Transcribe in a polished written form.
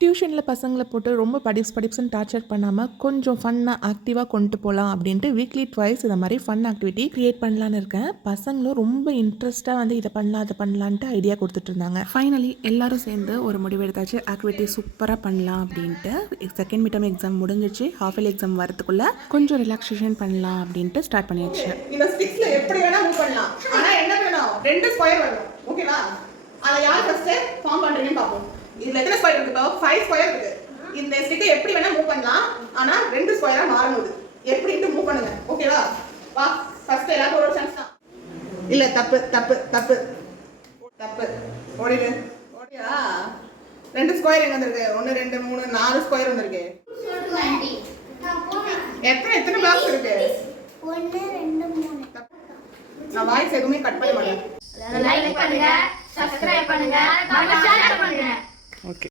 டியூஷனில் பசங்களை போட்டு ரொம்ப படிப்ஸ்னு டார்ச்சர் பண்ணாமல் கொஞ்சம் ஃபன்னாக ஆக்டிவாக கொண்டு போகலாம் அப்படின்ட்டு வீக்லி ட்வைஸ் இதை மாதிரி ஃபன் ஆக்டிவிட்டி க்ரியேட் பண்ணலான்னு இருக்கேன். பசங்களும் ரொம்ப இன்ட்ரெஸ்ட்டாக வந்து இதை பண்ணலாம் அதை பண்ணலான்ட்டு ஐடியா கொடுத்துட்டு இருந்தாங்க. ஃபைனலி எல்லாரும் சேர்ந்து ஒரு முடிவு எடுத்தாச்சு, ஆக்டிவிட்டி சூப்பராக பண்ணலாம் அப்படின்ட்டு. செகண்ட் மிட்டம் எக்ஸாம் முடிஞ்சிச்சு, ஹாஃப் இயர்லி எக்ஸாம் வரதுக்குள்ளே கொஞ்சம் ரிலாக்ஸேஷன் பண்ணலாம் அப்படின்ட்டு ஸ்டார்ட் பண்ணியாச்சு. இந்த ஸ்டிக்ஸ்ல எப்படி வேணா மூவ் பண்ணலாம், ஆனா என்ன வேணும், 2 ஸ்கொயர் வேணும். ஓகேவா? அதை யார் ஃபர்ஸ்ட் ஃபார்ம் பண்றீங்கன்னு பாப்போம். இதுல எத்தனை ஸ்கொயர் இருக்கு? 5 ஸ்கொயர் இருக்கு. இந்த ஸ்டிக்கை எப்படி வேணா மூவ் பண்ணலாம், ஆனா 2 ஸ்கொயரா மாறணும். எப்படின்னு மூவ் பண்ணுங்க. ஓகேவா? வா, ஃபர்ஸ்ட் எல்லாரும் ஒரு சான்ஸ் தான். இல்ல, தப்பு தப்பு தப்பு தப்பு. ஓடிடு ஓடியா. 2 ஸ்கொயர் எங்க வந்திருக்கு? 1 2 3 4 ஸ்கொயர் வந்திருக்கு. எத்தனை பாக்ஸ் இருக்கு? 1 2 3. நான் வாய்ஸ் எதுவுமே கட் பண்ண மாட்டேன். லைக் பண்ணுங்க, சப்ஸ்கிரைப் பண்ணுங்க, மறக்காம ஷேர் பண்ணுங்க. ஓகே.